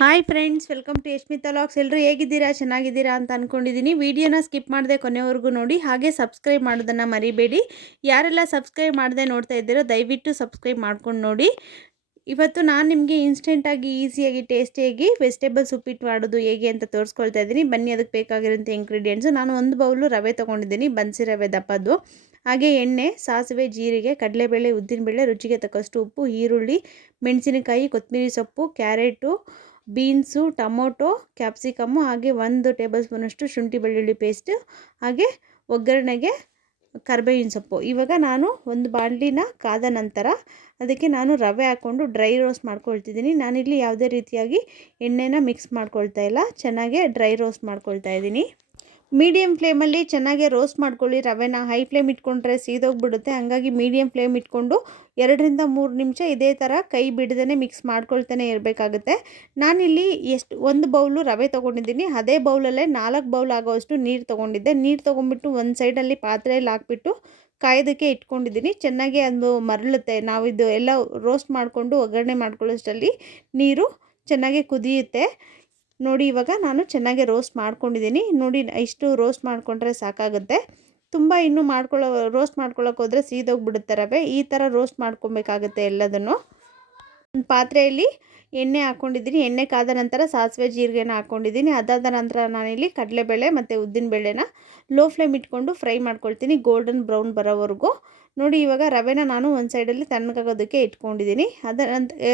Hi friends, welcome to Yashmitha logs. ಎಲ್ಲರೂ ಹೇಗಿದ್ದೀರಾ? ಚೆನ್ನಾಗಿದ್ದೀರಾ ಅಂತ ಅಂದ್ಕೊಂಡಿದ್ದೀನಿ. ವಿಡಿಯೋನ ಸ್ಕಿಪ್ ಮಾಡದೆ ಕೊನೆವರೆಗೂ ನೋಡಿ, ಹಾಗೆ ಸಬ್ಸ್ಕ್ರೈಬ್ ಮಾಡೋದನ್ನು ಮರಿಬೇಡಿ. ಯಾರೆಲ್ಲ ಸಬ್ಸ್ಕ್ರೈಬ್ ಮಾಡದೆ ನೋಡ್ತಾ ಇದ್ದೀರೋ ದಯವಿಟ್ಟು ಸಬ್ಸ್ಕ್ರೈಬ್ ಮಾಡ್ಕೊಂಡು ನೋಡಿ. ಇವತ್ತು ನಾನು ನಿಮಗೆ ಇನ್ಸ್ಟೆಂಟಾಗಿ ಈಸಿಯಾಗಿ ಟೇಸ್ಟಿಯಾಗಿ ವೆಜಿಟೇಬಲ್ಸ್ ಉಪ್ಪಿಟ್ಟು ಮಾಡೋದು ಹೇಗೆ ಅಂತ ತೋರಿಸ್ಕೊಳ್ತಾ ಇದ್ದೀನಿ. ಬನ್ನಿ, ಅದಕ್ಕೆ ಬೇಕಾಗಿರೋಂಥ ಇಂಗ್ರೀಡಿಯೆಂಟ್ಸು. ನಾನು ಒಂದು ಬೌಲು ರವೆ ತೊಗೊಂಡಿದ್ದೀನಿ, ಬನ್ಸಿ ರವೆ ದಪ್ಪದ್ದು. ಹಾಗೆ ಎಣ್ಣೆ, ಸಾಸಿವೆ, ಜೀರಿಗೆ, ಕಡಲೆಬೇಳೆ, ಉದ್ದಿನಬೇಳೆ, ರುಚಿಗೆ ತಕ್ಕಷ್ಟು ಉಪ್ಪು, ಈರುಳ್ಳಿ, ಮೆಣಸಿನಕಾಯಿ, ಕೊತ್ತಂಬರಿ ಸೊಪ್ಪು, ಕ್ಯಾರೆಟು, ಬೀನ್ಸು, ಟೊಮೊಟೊ, ಕ್ಯಾಪ್ಸಿಕಮ್ಮು, ಹಾಗೆ 1 ಟೇಬಲ್ ಸ್ಪೂನಷ್ಟು ಶುಂಠಿ ಬೆಳ್ಳುಳ್ಳಿ ಪೇಸ್ಟ್, ಹಾಗೆ ಒಗ್ಗರಣೆಗೆ ಕರಿಬೇವಿನ ಸೊಪ್ಪು. ಇವಾಗ ನಾನು ಒಂದು ಬಾಣಲಿನ ಕಾದ ನಂತರ ಅದಕ್ಕೆ ನಾನು ರವೆ ಹಾಕ್ಕೊಂಡು ಡ್ರೈ ರೋಸ್ಟ್ ಮಾಡ್ಕೊಳ್ತಿದ್ದೀನಿ. ನಾನಿಲ್ಲಿ ಯಾವುದೇ ರೀತಿಯಾಗಿ ಎಣ್ಣೆನ ಮಿಕ್ಸ್ ಮಾಡ್ಕೊಳ್ತಾ ಇಲ್ಲ, ಚೆನ್ನಾಗೆ ಡ್ರೈ ರೋಸ್ಟ್ ಮಾಡ್ಕೊಳ್ತಾ ಇದ್ದೀನಿ. ಮೀಡಿಯಮ್ ಫ್ಲೇಮಲ್ಲಿ ಚೆನ್ನಾಗಿ ರೋಸ್ಟ್ ಮಾಡ್ಕೊಳ್ಳಿ. ರವೆನ ಹೈ ಫ್ಲೇಮ್ ಇಟ್ಕೊಂಡ್ರೆ ಸೀದೋಗ್ಬಿಡುತ್ತೆ. ಹಾಗಾಗಿ ಮೀಡಿಯಮ್ ಫ್ಲೇಮ್ ಇಟ್ಕೊಂಡು 2-3 ನಿಮಿಷ ಇದೇ ಥರ ಕೈ ಬಿಡದೇ ಮಿಕ್ಸ್ ಮಾಡ್ಕೊಳ್ತಾನೆ ಇರಬೇಕಾಗುತ್ತೆ. ನಾನಿಲ್ಲಿ ಒಂದು ಬೌಲು ರವೆ ತೊಗೊಂಡಿದ್ದೀನಿ. ಅದೇ ಬೌಲಲ್ಲೇ 4 ಬೌಲ್ ಆಗೋವಷ್ಟು ನೀರು ತೊಗೊಂಡಿದ್ದೆ. ನೀರು ತೊಗೊಂಡ್ಬಿಟ್ಟು ಒಂದು ಸೈಡಲ್ಲಿ ಪಾತ್ರೆಯಲ್ಲಿ ಹಾಕ್ಬಿಟ್ಟು ಕಾಯೋದಕ್ಕೆ ಇಟ್ಕೊಂಡಿದ್ದೀನಿ. ಚೆನ್ನಾಗಿ ಅದು ಮರಳುತ್ತೆ. ನಾವಿದು ಎಲ್ಲ ರೋಸ್ಟ್ ಮಾಡಿಕೊಂಡು ಒಗ್ಗರಣೆ ಮಾಡ್ಕೊಳ್ಳೋಷ್ಟರಲ್ಲಿ ನೀರು ಚೆನ್ನಾಗಿ ಕುದಿಯುತ್ತೆ. ನೋಡಿ, ಇವಾಗ ನಾನು ಚೆನ್ನಾಗಿ ರೋಸ್ಟ್ ಮಾಡ್ಕೊಂಡಿದ್ದೀನಿ. ನೋಡಿ, ಇಷ್ಟು ರೋಸ್ಟ್ ಮಾಡಿಕೊಂಡ್ರೆ ಸಾಕಾಗುತ್ತೆ. ತುಂಬ ಇನ್ನೂ ರೋಸ್ಟ್ ಮಾಡ್ಕೊಳ್ಳೋಕೆ ಹೋದರೆ ಸೀದೋಗ್ಬಿಡುತ್ತೆ ರವೆ. ಈ ಥರ ರೋಸ್ಟ್ ಮಾಡ್ಕೊಬೇಕಾಗುತ್ತೆ ಎಲ್ಲದನ್ನು. ಒಂದು ಪಾತ್ರೆಯಲ್ಲಿ ಎಣ್ಣೆ ಹಾಕ್ಕೊಂಡಿದ್ದೀನಿ. ಎಣ್ಣೆ ಕಾದ ನಂತರ ಸಾಸಿವೆ ಜೀರಿಗೆನ ಹಾಕ್ಕೊಂಡಿದ್ದೀನಿ. ಅದಾದ ನಂತರ ನಾನಿಲ್ಲಿ ಕಡಲೆಬೇಳೆ ಮತ್ತು ಉದ್ದಿನಬೇಳೆನ ಲೋ ಫ್ಲೇಮ್ ಇಟ್ಕೊಂಡು ಫ್ರೈ ಮಾಡ್ಕೊಳ್ತೀನಿ, ಗೋಲ್ಡನ್ ಬ್ರೌನ್ ಬರೋವರೆಗೂ. ನೋಡಿ, ಇವಾಗ ರವೆನ ನಾನು ಒಂದು ಸೈಡಲ್ಲಿ ತಣ್ಣಗಾಗೋದಕ್ಕೆ ಇಟ್ಕೊಂಡಿದ್ದೀನಿ.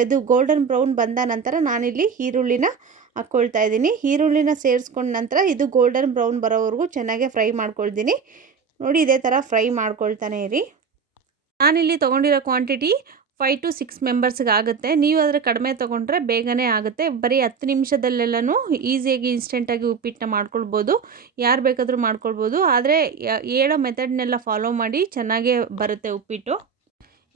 ಇದು ಗೋಲ್ಡನ್ ಬ್ರೌನ್ ಬಂದ ನಂತರ ನಾನಿಲ್ಲಿ ಈರುಳ್ಳಿನ ಹಾಕ್ಕೊಳ್ತಾ ಇದ್ದೀನಿ. ಈರುಳ್ಳಿನ ಸೇರಿಸ್ಕೊಂಡ ನಂತರ ಇದು ಗೋಲ್ಡನ್ ಬ್ರೌನ್ ಬರೋವರೆಗೂ ಚೆನ್ನಾಗೆ ಫ್ರೈ ಮಾಡ್ಕೊಳ್ತೀನಿ. ನೋಡಿ, ಇದೇ ಥರ ಫ್ರೈ ಮಾಡ್ಕೊಳ್ತಾನೆ ಇರಿ. ನಾನಿಲ್ಲಿ ತೊಗೊಂಡಿರೋ ಕ್ವಾಂಟಿಟಿ 5 to 6 ಮೆಂಬರ್ಸ್ಗೆ ಆಗುತ್ತೆ. ನೀವು ಆದರೆ ಕಡಿಮೆ ತೊಗೊಂಡ್ರೆ ಬೇಗನೆ ಆಗುತ್ತೆ. ಬರೀ 10 ನಿಮಿಷದಲ್ಲೆಲ್ಲನೂ ಈಸಿಯಾಗಿ ಇನ್ಸ್ಟೆಂಟಾಗಿ ಉಪ್ಪಿಟ್ಟನ್ನ ಮಾಡ್ಕೊಳ್ಬೋದು. ಯಾರು ಬೇಕಾದರೂ ಮಾಡ್ಕೊಳ್ಬೋದು. ಆದರೆ ಹೇಳೋ ಮೆಥಡ್ನೆಲ್ಲ ಫಾಲೋ ಮಾಡಿ, ಚೆನ್ನಾಗೇ ಬರುತ್ತೆ ಉಪ್ಪಿಟ್ಟು.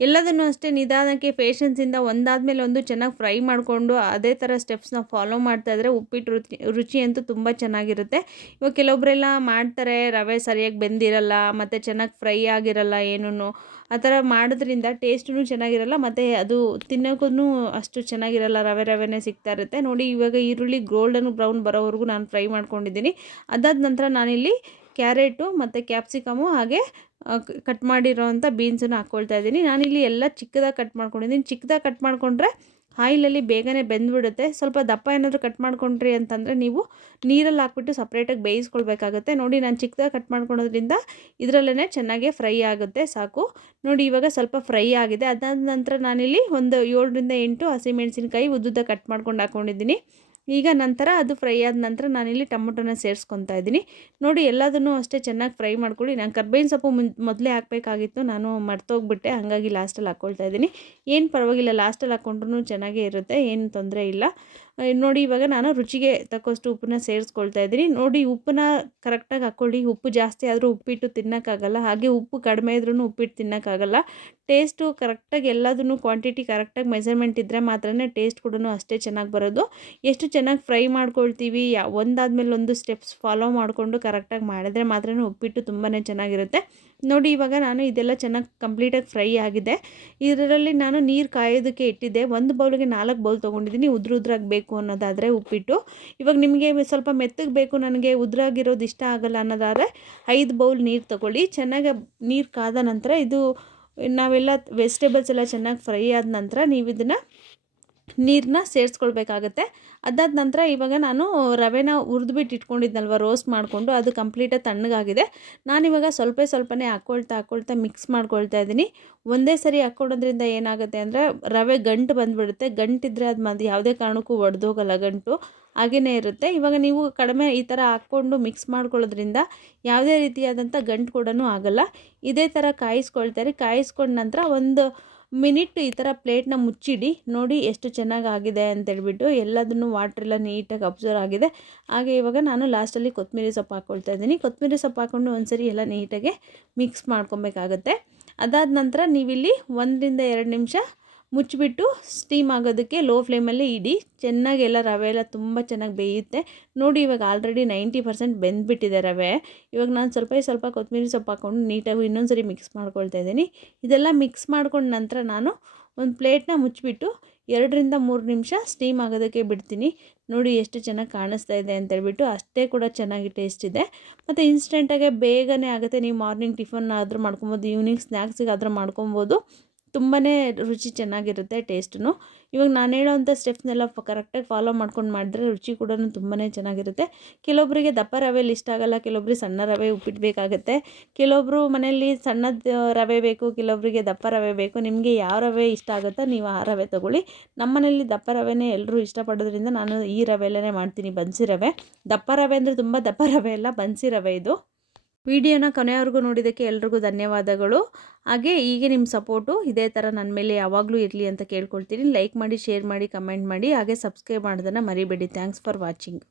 ಎಲ್ಲದನ್ನು ಅಷ್ಟೇ ನಿಧಾನಕ್ಕೆ ಪೇಷನ್ಸಿಂದ ಒಂದಾದಮೇಲೆ ಒಂದು ಚೆನ್ನಾಗಿ ಫ್ರೈ ಮಾಡಿಕೊಂಡು ಅದೇ ಥರ ಸ್ಟೆಪ್ಸ್ನ ಫಾಲೋ ಮಾಡ್ತಾಯಿದ್ರೆ ಉಪ್ಪಿಟ್ಟು ರುಚಿ ಅಂತೂ ತುಂಬ ಚೆನ್ನಾಗಿರುತ್ತೆ. ಇವಾಗ ಕೆಲವೊಬ್ಬರೆಲ್ಲ ಮಾಡ್ತಾರೆ, ರವೆ ಸರಿಯಾಗಿ ಬೆಂದಿರಲ್ಲ, ಮತ್ತು ಚೆನ್ನಾಗಿ ಫ್ರೈ ಆಗಿರಲ್ಲ, ಏನೂ ಆ ಥರ ಮಾಡೋದ್ರಿಂದ ಟೇಸ್ಟೂ ಚೆನ್ನಾಗಿರಲ್ಲ, ಮತ್ತು ಅದು ತಿನ್ನೋಕ್ಕೂ ಅಷ್ಟು ಚೆನ್ನಾಗಿರಲ್ಲ. ರವೆನೇ ಸಿಗ್ತಾ ಇರುತ್ತೆ. ನೋಡಿ, ಇವಾಗ ಈರುಳ್ಳಿ ಗೋಲ್ಡನ್ ಬ್ರೌನ್ ಬರೋವರೆಗೂ ನಾನು ಫ್ರೈ ಮಾಡ್ಕೊಂಡಿದ್ದೀನಿ. ಅದಾದ ನಂತರ ನಾನಿಲ್ಲಿ ಕ್ಯಾರೆಟು ಮತ್ತು ಕ್ಯಾಪ್ಸಿಕಮು ಹಾಗೆ ಕಟ್ ಮಾಡಿರೋವಂಥ ಬೀನ್ಸನ್ನು ಹಾಕ್ಕೊಳ್ತಾ ಇದ್ದೀನಿ. ನಾನಿಲ್ಲಿ ಎಲ್ಲ ಚಿಕ್ಕದಾಗಿ ಕಟ್ ಮಾಡ್ಕೊಂಡಿದ್ದೀನಿ. ಚಿಕ್ಕದಾಗಿ ಕಟ್ ಮಾಡಿಕೊಂಡ್ರೆ ಆಯಿಲಲ್ಲಿ ಬೇಗನೆ ಬೆಂದುಬಿಡುತ್ತೆ. ಸ್ವಲ್ಪ ದಪ್ಪ ಏನಾದರೂ ಕಟ್ ಮಾಡ್ಕೊಂಡ್ರಿ ಅಂತಂದರೆ ನೀವು ನೀರಲ್ಲಿ ಹಾಕ್ಬಿಟ್ಟು ಸಪ್ರೇಟಾಗಿ ಬೇಯಿಸ್ಕೊಳ್ಬೇಕಾಗುತ್ತೆ. ನೋಡಿ, ನಾನು ಚಿಕ್ಕದಾಗಿ ಕಟ್ ಮಾಡ್ಕೊಳೋದ್ರಿಂದ ಇದರಲ್ಲೇ ಚೆನ್ನಾಗೇ ಫ್ರೈ ಆಗುತ್ತೆ, ಸಾಕು. ನೋಡಿ, ಇವಾಗ ಸ್ವಲ್ಪ ಫ್ರೈ ಆಗಿದೆ. ಅದಾದ ನಂತರ ನಾನಿಲ್ಲಿ ಒಂದು 7-8 ಹಸಿಮೆಣಸಿನಕಾಯಿ ಉದ್ದುದ್ದ ಕಟ್ ಮಾಡ್ಕೊಂಡು ಹಾಕ್ಕೊಂಡಿದ್ದೀನಿ. ಈಗ ನಂತರ ಅದು ಫ್ರೈ ಆದ ನಂತರ ನಾನಿಲ್ಲಿ ಟೊಮೊಟೊನ ಸೇರಿಸ್ಕೊತಾ ಇದ್ದೀನಿ. ನೋಡಿ, ಎಲ್ಲದನ್ನೂ ಅಷ್ಟೇ ಚೆನ್ನಾಗಿ ಫ್ರೈ ಮಾಡ್ಕೊಳ್ಳಿ. ನಾನು ಕರ್ಬೇವಿನ ಸೊಪ್ಪು ಮೊದಲೇ ಹಾಕಬೇಕಾಗಿತ್ತು, ನಾನು ಮರ್ತೋಗ್ಬಿಟ್ಟೆ, ಹಾಗಾಗಿ ಲಾಸ್ಟಲ್ಲಿ ಹಾಕ್ಕೊಳ್ತಾ ಇದ್ದೀನಿ. ಏನು ಪರವಾಗಿಲ್ಲ, ಲಾಸ್ಟಲ್ಲಿ ಹಾಕ್ಕೊಂಡ್ರೂ ಚೆನ್ನಾಗೇ ಇರುತ್ತೆ, ಏನು ತೊಂದರೆ ಇಲ್ಲ. ನೋಡಿ, ಇವಾಗ ನಾನು ರುಚಿಗೆ ತಕ್ಕಷ್ಟು ಉಪ್ಪನ್ನ ಸೇರಿಸ್ಕೊಳ್ತಾ ಇದ್ದೀನಿ. ನೋಡಿ, ಉಪ್ಪನ್ನ ಕರೆಕ್ಟಾಗಿ ಹಾಕ್ಕೊಳ್ಳಿ. ಉಪ್ಪು ಜಾಸ್ತಿ ಆದರೂ ಉಪ್ಪಿಟ್ಟು ತಿನ್ನೋಕ್ಕಾಗಲ್ಲ, ಹಾಗೆ ಉಪ್ಪು ಕಡಿಮೆ ಇದ್ರೂ ಉಪ್ಪಿಟ್ಟು ತಿನ್ನೋಕ್ಕಾಗಲ್ಲ. ಟೇಸ್ಟು ಕರೆಕ್ಟಾಗಿ ಎಲ್ಲದನ್ನು ಕ್ವಾಂಟಿಟಿ ಕರೆಕ್ಟಾಗಿ ಮೆಸರ್ಮೆಂಟ್ ಇದ್ದರೆ ಮಾತ್ರನೇ ಟೇಸ್ಟ್ ಕೂಡ ಅಷ್ಟೇ ಚೆನ್ನಾಗಿ ಬರೋದು. ಎಷ್ಟು ಚೆನ್ನಾಗಿ ಫ್ರೈ ಮಾಡ್ಕೊಳ್ತೀವಿ, ಒಂದಾದ್ಮೇಲೆ ಒಂದು ಸ್ಟೆಪ್ಸ್ ಫಾಲೋ ಮಾಡಿಕೊಂಡು ಕರೆಕ್ಟಾಗಿ ಮಾಡಿದ್ರೆ ಮಾತ್ರ ಉಪ್ಪಿಟ್ಟು ತುಂಬಾ ಚೆನ್ನಾಗಿರುತ್ತೆ. ನೋಡಿ, ಇವಾಗ ನಾನು ಇದೆಲ್ಲ ಚೆನ್ನಾಗಿ ಕಂಪ್ಲೀಟಾಗಿ ಫ್ರೈ ಆಗಿದೆ. ಇದರಲ್ಲಿ ನಾನು ನೀರು ಕಾಯೋದಕ್ಕೆ ಇಟ್ಟಿದ್ದೆ. ಒಂದು ಬೌಲಿಗೆ 4 ಬೌಲ್ ತೊಗೊಂಡಿದ್ದೀನಿ, ಉದ್ರಾಗಿ ಬೇಕು ಅನ್ನೋದಾದರೆ ಉಪ್ಪಿಟ್ಟು. ಇವಾಗ ನಿಮಗೆ ಸ್ವಲ್ಪ ಮೆತ್ತಗೆ ಬೇಕು, ನನಗೆ ಉದ್ರಾಗಿರೋದು ಇಷ್ಟ ಆಗಲ್ಲ ಅನ್ನೋದಾದರೆ 5 ಬೌಲ್ ನೀರು ತೊಗೊಳ್ಳಿ. ಚೆನ್ನಾಗಿ ನೀರು ಕಾದ ನಂತರ ಇದು ನಾವೆಲ್ಲ ವೆಜಿಟೇಬಲ್ಸ್ ಎಲ್ಲ ಚೆನ್ನಾಗಿ ಫ್ರೈ ಆದ ನಂತರ ನೀವು ಇದನ್ನು ನೀರನ್ನ ಸೇರಿಸ್ಕೊಳ್ಬೇಕಾಗತ್ತೆ. ಅದಾದ ನಂತರ ಇವಾಗ ನಾನು ರವೆನ ಹುರಿದ್ಬಿಟ್ಟು ಇಟ್ಕೊಂಡಿದ್ನಲ್ವ, ರೋಸ್ಟ್ ಮಾಡಿಕೊಂಡು, ಅದು ಕಂಪ್ಲೀಟಾಗಿ ತಣ್ಣಗಾಗಿದೆ. ನಾನಿವಾಗ ಸ್ವಲ್ಪನೇ ಹಾಕ್ಕೊಳ್ತಾ ಮಿಕ್ಸ್ ಮಾಡ್ಕೊಳ್ತಾ ಇದ್ದೀನಿ. ಒಂದೇ ಸರಿ ಹಾಕ್ಕೊಳೋದ್ರಿಂದ ಏನಾಗುತ್ತೆ ಅಂದರೆ ರವೆ ಗಂಟು ಬಂದುಬಿಡುತ್ತೆ. ಗಂಟಿದ್ರೆ ಅದು ಯಾವುದೇ ಕಾರಣಕ್ಕೂ ಒಡೆದೋಗಲ್ಲ, ಗಂಟು ಹಾಗೇ ಇರುತ್ತೆ. ಇವಾಗ ನೀವು ಕಡಿಮೆ ಈ ಥರ ಹಾಕ್ಕೊಂಡು ಮಿಕ್ಸ್ ಮಾಡ್ಕೊಳ್ಳೋದ್ರಿಂದ ಯಾವುದೇ ರೀತಿಯಾದಂಥ ಗಂಟು ಕೂಡ ಆಗಲ್ಲ. ಇದೇ ಥರ ಕಾಯಿಸ್ಕೊಂಡ ನಂತರ ಒಂದು ಮಿನಿಟ್ ಈ ಥರ ಪ್ಲೇಟ್ನ ಮುಚ್ಚಿಡಿ. ನೋಡಿ, ಎಷ್ಟು ಚೆನ್ನಾಗಾಗಿದೆ ಅಂತೇಳ್ಬಿಟ್ಟು ಎಲ್ಲದನ್ನು ವಾಟ್ರೆಲ್ಲ ನೀಟಾಗಿ ಅಬ್ಸರ್ವ್ ಆಗಿದೆ. ಹಾಗೆ ಇವಾಗ ನಾನು ಲಾಸ್ಟಲ್ಲಿ ಕೊತ್ತಂಬರಿ ಸೊಪ್ಪು ಹಾಕ್ಕೊಳ್ತಾ ಇದ್ದೀನಿ. ಕೊತ್ತಂಬರಿ ಸೊಪ್ಪು ಹಾಕ್ಕೊಂಡು ಒಂದ್ಸರಿ ಎಲ್ಲ ನೀಟಾಗಿ ಮಿಕ್ಸ್ ಮಾಡ್ಕೊಬೇಕಾಗತ್ತೆ. ಅದಾದ ನಂತರ ನೀವಿಲ್ಲಿ 1-2 ನಿಮಿಷ ಮುಚ್ಚಿಬಿಟ್ಟು ಸ್ಟೀಮ್ ಆಗೋದಕ್ಕೆ ಲೋ ಫ್ಲೇಮಲ್ಲಿ ಇಡಿ. ಚೆನ್ನಾಗಿ ಎಲ್ಲ ರವೆ ಎಲ್ಲ ತುಂಬ ಚೆನ್ನಾಗಿ ಬೇಯುತ್ತೆ. ನೋಡಿ, ಇವಾಗ ಆಲ್ರೆಡಿ 90% ಬೆಂದ್ಬಿಟ್ಟಿದೆ ರವೆ. ಇವಾಗ ನಾನು ಸ್ವಲ್ಪ ಕೊತ್ತಂಬರಿ ಸೊಪ್ಪು ಹಾಕ್ಕೊಂಡು ನೀಟಾಗಿ ಇನ್ನೊಂದು ಸರಿ ಮಿಕ್ಸ್ ಮಾಡ್ಕೊಳ್ತಾ ಇದ್ದೀನಿ. ಇದೆಲ್ಲ ಮಿಕ್ಸ್ ಮಾಡ್ಕೊಂಡ ನಂತರ ನಾನು ಒಂದು ಪ್ಲೇಟ್ನ ಮುಚ್ಚಿಬಿಟ್ಟು 2ರಿಂದ 3 ನಿಮಿಷ ಸ್ಟೀಮ್ ಆಗೋದಕ್ಕೆ ಬಿಡ್ತೀನಿ. ನೋಡಿ ಎಷ್ಟು ಚೆನ್ನಾಗಿ ಕಾಣಿಸ್ತಾ ಇದೆ ಅಂತೇಳ್ಬಿಟ್ಟು. ಅಷ್ಟೇ ಕೂಡ ಚೆನ್ನಾಗಿ ಟೇಸ್ಟ್ ಇದೆ ಮತ್ತು ಇನ್ಸ್ಟೆಂಟಾಗೆ ಬೇಗನೆ ಆಗುತ್ತೆ. ನೀವು ಮಾರ್ನಿಂಗ್ ಟಿಫನ್ ಆದರೂ ಮಾಡ್ಕೊಬೋದು, ಈವ್ನಿಂಗ್ ಸ್ನ್ಯಾಕ್ಸಿಗಾದರೂ ಮಾಡ್ಕೊಬೋದು. ತುಂಬಾ ರುಚಿ ಚೆನ್ನಾಗಿರುತ್ತೆ ಟೇಸ್ಟು. ಇವಾಗ ನಾನು ಹೇಳೋವಂಥ ಸ್ಟೆಪ್ಸ್ನೆಲ್ಲ ಕರೆಕ್ಟಾಗಿ ಫಾಲೋ ಮಾಡ್ಕೊಂಡು ಮಾಡಿದ್ರೆ ರುಚಿ ಕೂಡ ತುಂಬಾ ಚೆನ್ನಾಗಿರುತ್ತೆ. ಕೆಲವೊಬ್ಬರಿಗೆ ದಪ್ಪ ರವೆಯಲ್ಲಿ ಇಷ್ಟ ಆಗಲ್ಲ, ಕೆಲವೊಬ್ಬರಿಗೆ ಸಣ್ಣ ರವೆ ಉಪ್ಪಿಟ್ಟು ಬೇಕಾಗುತ್ತೆ, ಕೆಲವೊಬ್ಬರು ಮನೆಯಲ್ಲಿ ಸಣ್ಣದು ರವೆ ಬೇಕು, ಕೆಲವೊಬ್ಬರಿಗೆ ದಪ್ಪ ರವೆ ಬೇಕು. ನಿಮಗೆ ಯಾವ ರವೆ ಇಷ್ಟ ಆಗುತ್ತೋ ನೀವು ಆ ರವೆ ತೊಗೊಳ್ಳಿ. ನಮ್ಮ ಮನೇಲಿ ದಪ್ಪ ರವೆನೇ ಎಲ್ಲರೂ ಇಷ್ಟಪಡೋದ್ರಿಂದ ನಾನು ಈ ರವೆಯಲ್ಲೇ ಮಾಡ್ತೀನಿ, ಬನ್ಸಿ ರವೆ. ದಪ್ಪ ರವೆ ಅಂದರೆ ತುಂಬ ದಪ್ಪ ರವೆ ಅಲ್ಲ, ಬನ್ಸಿ ರವೆ ಇದು. ವಿಡಿಯೋನ ಕೊನೆಯವರೆಗೂ ನೋಡಿದ್ದಕ್ಕೆ ಎಲ್ರಿಗೂ ಧನ್ಯವಾದಗಳು. ಹಾಗೆ ಹೀಗೆ ನಿಮ್ಮ ಸಪೋರ್ಟು ಇದೇ ಥರ ನನ್ನ ಮೇಲೆ ಯಾವಾಗಲೂ ಇರಲಿ ಅಂತ ಕೇಳ್ಕೊಳ್ತೀನಿ. ಲೈಕ್ ಮಾಡಿ, ಶೇರ್ ಮಾಡಿ, ಕಮೆಂಟ್ ಮಾಡಿ, ಹಾಗೆ ಸಬ್ಸ್ಕ್ರೈಬ್ ಮಾಡೋದನ್ನು ಮರಿಬೇಡಿ. Thanks for watching.